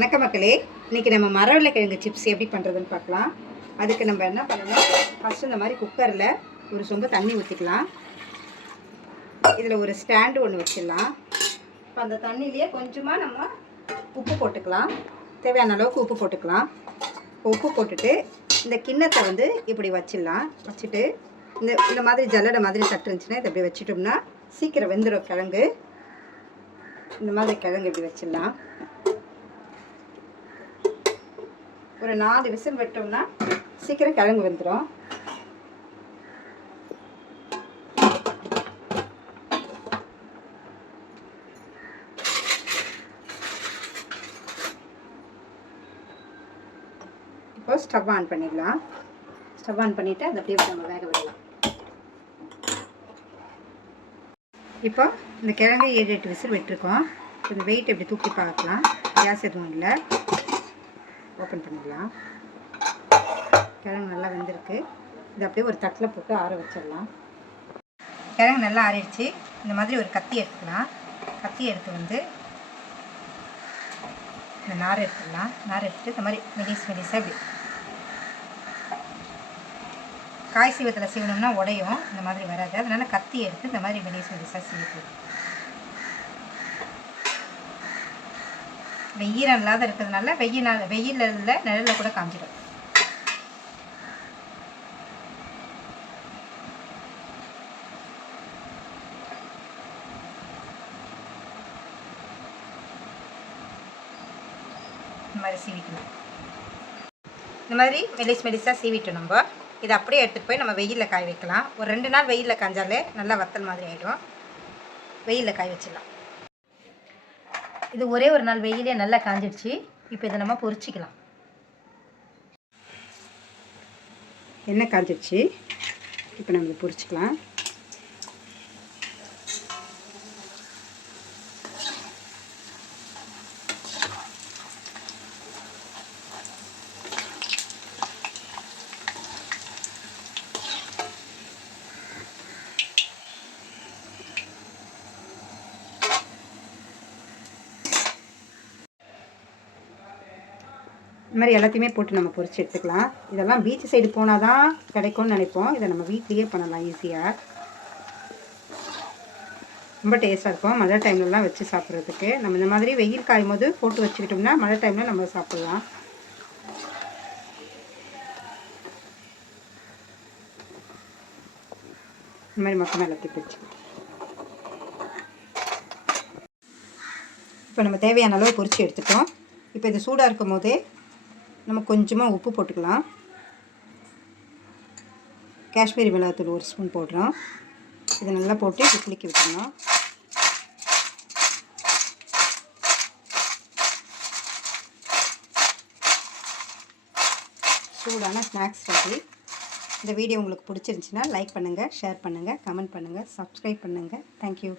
வணக்கம் மக்களே, இன்றைக்கி நம்ம மரவள்ளிக்கிழங்கு சிப்ஸ் எப்படி பண்ணுறதுன்னு பார்க்கலாம். அதுக்கு நம்ம என்ன பண்ணணும், ஃபஸ்ட்டு இந்த மாதிரி குக்கரில் ஒரு சொம்பு தண்ணி ஊற்றிக்கலாம். இதில் ஒரு ஸ்டாண்டு ஒன்று வச்சிடலாம். இப்போ அந்த தண்ணியிலேயே கொஞ்சமாக நம்ம உப்பு போட்டுக்கலாம். தேவையான அளவுக்கு உப்பு போட்டுக்கலாம். உப்பு போட்டுட்டு இந்த கிண்ணத்தை வந்து இப்படி வச்சிடலாம். வச்சுட்டு இந்த மாதிரி ஜல்லடை மாதிரி தட்டு இருந்துச்சுன்னா இதை இப்படி வச்சிட்டோம்னா சீக்கிரம் வெந்துடும் கிழங்கு. இந்த மாதிரி கிழங்கு இப்படி வச்சிடலாம். ஒரு 4 விசில் விட்டோம்னா சீக்கிரம் கிழங்கு வந்துடும். இப்போ ஸ்டவ் ஆன் பண்ணிடலாம். ஸ்டவ் ஆன் பண்ணிவிட்டு அதை அப்படியே நம்ம வேக விடலாம். இப்போ இந்த கிழங்கு 7-8 விசில் விட்டுருக்கோம். இந்த வெயிட் எப்படி தூக்கி பார்க்கலாம். கேஸ் எதுவும் இல்லை. ஓப்பன் பண்ணிடலாம். கிழங்கு நல்லா வெந்திருக்கு. இது அப்படியே ஒரு தட்டில் போட்டு ஆற வச்சிடலாம். கிழங்கு நல்லா ஆறிடுச்சு. இந்த மாதிரி ஒரு கத்தி எடுத்துக்கலாம். கத்தி எடுத்து வந்து இந்த நார் எடுத்துடலாம். நார் எடுத்துட்டு இந்த மாதிரி மெலிசாக இப்படி காய் சீவத்தில் சீவனோம்னா உடையும், இந்த மாதிரி வராது. அதனால் கத்தி எடுத்து இந்த மாதிரி மெலிசாக சீவிக்கலாம். ஈரம் இல்லாத இருக்கிறதுனால வெயிலில் நிழலில் கூட காஞ்சிடும். இந்த மாதிரி சீவிக்கணும். இந்த மாதிரி மெலிசாக சீவிட்டு நம்ம இதை அப்படியே எடுத்துகிட்டு போய் நம்ம வெயிலில் காய வைக்கலாம். ஒரு 2 நாள் வெயிலில் காஞ்சாலே நல்லா வத்தல் மாதிரி ஆகிடும். வெயிலில் காய வச்சிடலாம். இது ஒரே ஒரு நாள் வெயிலே நல்லா காஞ்சிடுச்சு. இப்போ இதை நம்ம பொரிச்சிக்கலாம். எண்ணெய் காஞ்சிடுச்சு. இப்போ நம்ம இதை பொரிச்சிக்கலாம். இந்த மாதிரி எல்லாத்தையுமே போட்டு நம்ம பொரிச்சு எடுத்துக்கலாம். இதெல்லாம் பீச் சைடு போனால் தான் கிடைக்கும்னு நினைப்போம். இதை நம்ம வீட்லேயே பண்ணலாம் ஈஸியாக. ரொம்ப டேஸ்ட்டாக இருக்கும். மழை டைம்லலாம் வச்சு சாப்பிட்றதுக்கு. நம்ம இந்த மாதிரி வெயில் காயும் போது போட்டு வச்சுக்கிட்டோம்னா மழை டைமில் நம்ம சாப்பிட்லாம். இந்த மாதிரி மொத்தமாக எல்லாத்தையும் பிடிச்சிக்கலாம். இப்போ நம்ம தேவையான அளவு பொரிச்சு எடுத்துட்டோம். இப்போ இது சூடாக இருக்கும் போதே நம்ம கொஞ்சமாக உப்பு போட்டுக்கலாம். காஷ்மீரி மிளகாத்தூள் 1 ஸ்பூன் போடுறோம். இதை நல்லா போட்டு இது குலுக்கி விட்டுறணும். சூடான ஸ்நாக்ஸ் ரெடி. இந்த வீடியோ உங்களுக்கு பிடிச்சிருந்துச்சின்னா லைக் பண்ணுங்கள், ஷேர் பண்ணுங்கள், கமெண்ட் பண்ணுங்கள், சப்ஸ்கிரைப் பண்ணுங்கள். தேங்க்யூ.